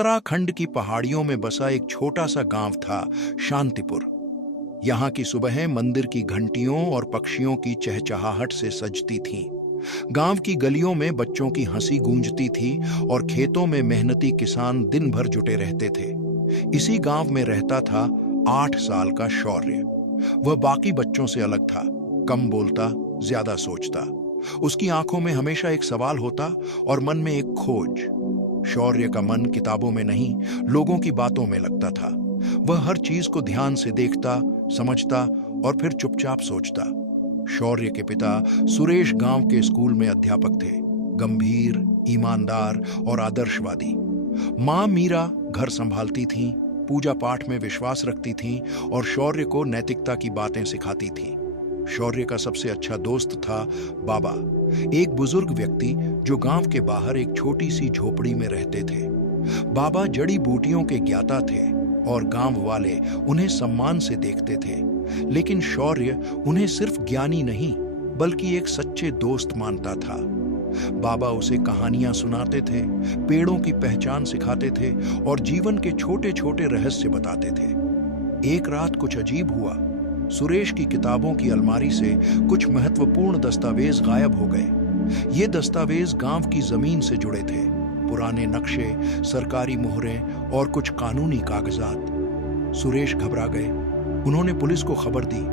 उत्तराखंड की पहाड़ियों में बसा एक छोटा सा गांव था, शांतिपुर। यहाँ की सुबहें मंदिर की घंटियों और पक्षियों की चहचहाहट से सजती थीं। गांव की गलियों में बच्चों की हंसी गूंजती थी और खेतों में मेहनती किसान दिन भर जुटे रहते थे। इसी गांव में रहता था 8 साल का शौर्य। वह बाकी बच्चों से अलग था, कम बोलता, ज्यादा सोचता। उसकी आंखों में हमेशा एक सवाल होता और मन में एक खोज। शौर्य का मन किताबों में नहीं, लोगों की बातों में लगता था। वह हर चीज को ध्यान से देखता, समझता और फिर चुपचाप सोचता। शौर्य के पिता सुरेश गांव के स्कूल में अध्यापक थे, गंभीर, ईमानदार और आदर्शवादी। माँ मीरा घर संभालती थीं, पूजा पाठ में विश्वास रखती थीं और शौर्य को नैतिकता की बातें सिखाती थीं। शौर्य का सबसे अच्छा दोस्त था बाबा, एक बुजुर्ग व्यक्ति जो गांव के बाहर एक छोटी सी झोपड़ी में रहते थे। बाबा जड़ी बूटियों के ज्ञाता थे और गांव वाले उन्हें सम्मान से देखते थे। लेकिन शौर्य उन्हें सिर्फ ज्ञानी नहीं, बल्कि एक सच्चे दोस्त मानता था। बाबा उसे कहानियां सुनाते थे, पेड़ों की पहचान सिखाते थे और जीवन के छोटे छोटे रहस्य बताते थे। एक रात कुछ अजीब हुआ। सुरेश की किताबों की अलमारी से कुछ महत्वपूर्ण दस्तावेज गायब हो गए। ये दस्तावेज गांव की जमीन से जुड़े थे, पुराने नक्शे, सरकारी मोहरें और कुछ कानूनी कागजात। सुरेश घबरा गए। उन्होंने पुलिस को खबर दी।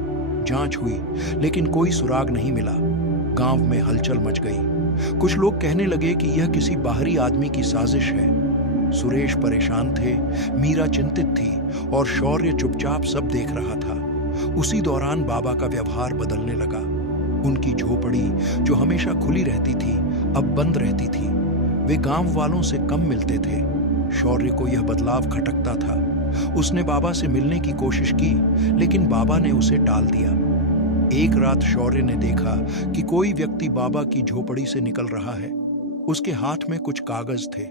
जांच हुई, लेकिन कोई सुराग नहीं मिला। गांव में हलचल मच गई। कुछ लोग कहने लगे कि यह किसी बाहरी आदमी की साजिश है। सुरेश परेशान थे, मीरा चिंतित थी और शौर्य चुपचाप सब देख रहा था। उसी दौरान बाबा का व्यवहार बदलने लगा। उनकी झोपड़ी, जो हमेशा खुली रहती थी, अब बंद रहती थी। वे गांव वालों से कम मिलते थे। शौर्य को यह बदलाव खटकता था। उसने बाबा से मिलने की कोशिश की, लेकिन बाबा ने उसे टाल दिया। एक रात शौर्य ने देखा कि कोई व्यक्ति बाबा की झोपड़ी से निकल रहा है। उसके हाथ में कुछ कागज थे।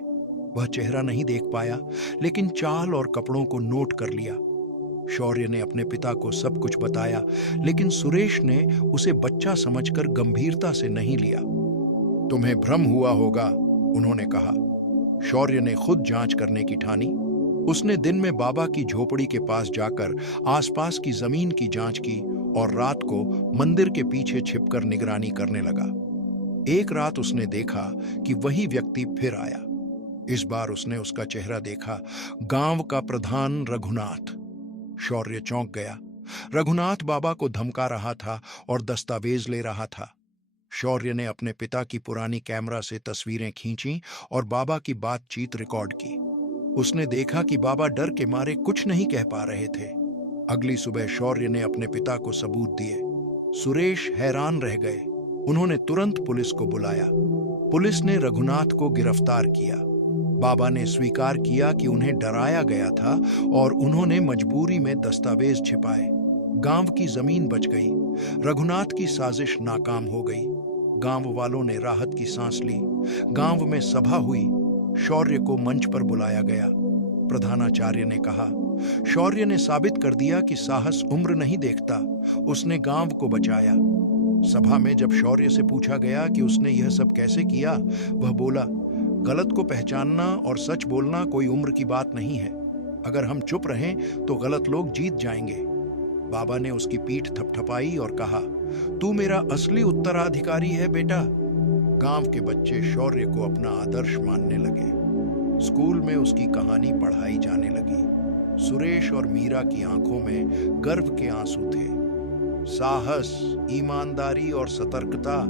वह चेहरा नहीं देख पाया, लेकिन चाल और कपड़ों को नोट कर लिया। शौर्य ने अपने पिता को सब कुछ बताया, लेकिन सुरेश ने उसे बच्चा समझकर गंभीरता से नहीं लिया। तुम्हें भ्रम हुआ होगा, उन्होंने कहा। शौर्य ने खुद जांच करने की ठानी। उसने दिन में बाबा की झोपड़ी के पास जाकर आसपास की जमीन की जांच की और रात को मंदिर के पीछे छिपकर निगरानी करने लगा। एक रात उसने देखा कि वही व्यक्ति फिर आया। इस बार उसने उसका चेहरा देखा, गांव का प्रधान रघुनाथ। शौर्य चौंक गया। रघुनाथ बाबा को धमका रहा था और दस्तावेज ले रहा था। शौर्य ने अपने पिता की पुरानी कैमरा से तस्वीरें खींची और बाबा की बातचीत रिकॉर्ड की। उसने देखा कि बाबा डर के मारे कुछ नहीं कह पा रहे थे। अगली सुबह शौर्य ने अपने पिता को सबूत दिए। सुरेश हैरान रह गए। उन्होंने तुरंत पुलिस को बुलाया। पुलिस ने रघुनाथ को गिरफ्तार किया। बाबा ने स्वीकार किया कि उन्हें डराया गया था और उन्होंने मजबूरी में दस्तावेज छिपाए। गांव की जमीन बच गई। रघुनाथ की साजिश नाकाम हो गई। गांव वालों ने राहत की सांस ली। गांव में सभा हुई। शौर्य को मंच पर बुलाया गया। प्रधानाचार्य ने कहा, शौर्य ने साबित कर दिया कि साहस उम्र नहीं देखता। उसने गांव को बचाया। सभा में जब शौर्य से पूछा गया कि उसने यह सब कैसे किया, वह बोला, गलत को पहचानना और सच बोलना कोई उम्र की बात नहीं है। अगर हम चुप रहें तो गलत लोग जीत जाएंगे। बाबा ने उसकी पीठ थपथपाई और कहा, तू मेरा असली उत्तराधिकारी है बेटा। गांव के बच्चे शौर्य को अपना आदर्श मानने लगे। स्कूल में उसकी कहानी पढ़ाई जाने लगी। सुरेश और मीरा की आंखों में गर्व के आंसू थे। साहस, ईमानदारी और सतर्कता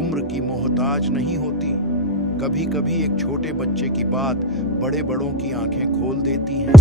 उम्र की मोहताज नहीं होती। कभी कभी एक छोटे बच्चे की बात बड़े बड़ों की आंखें खोल देती है।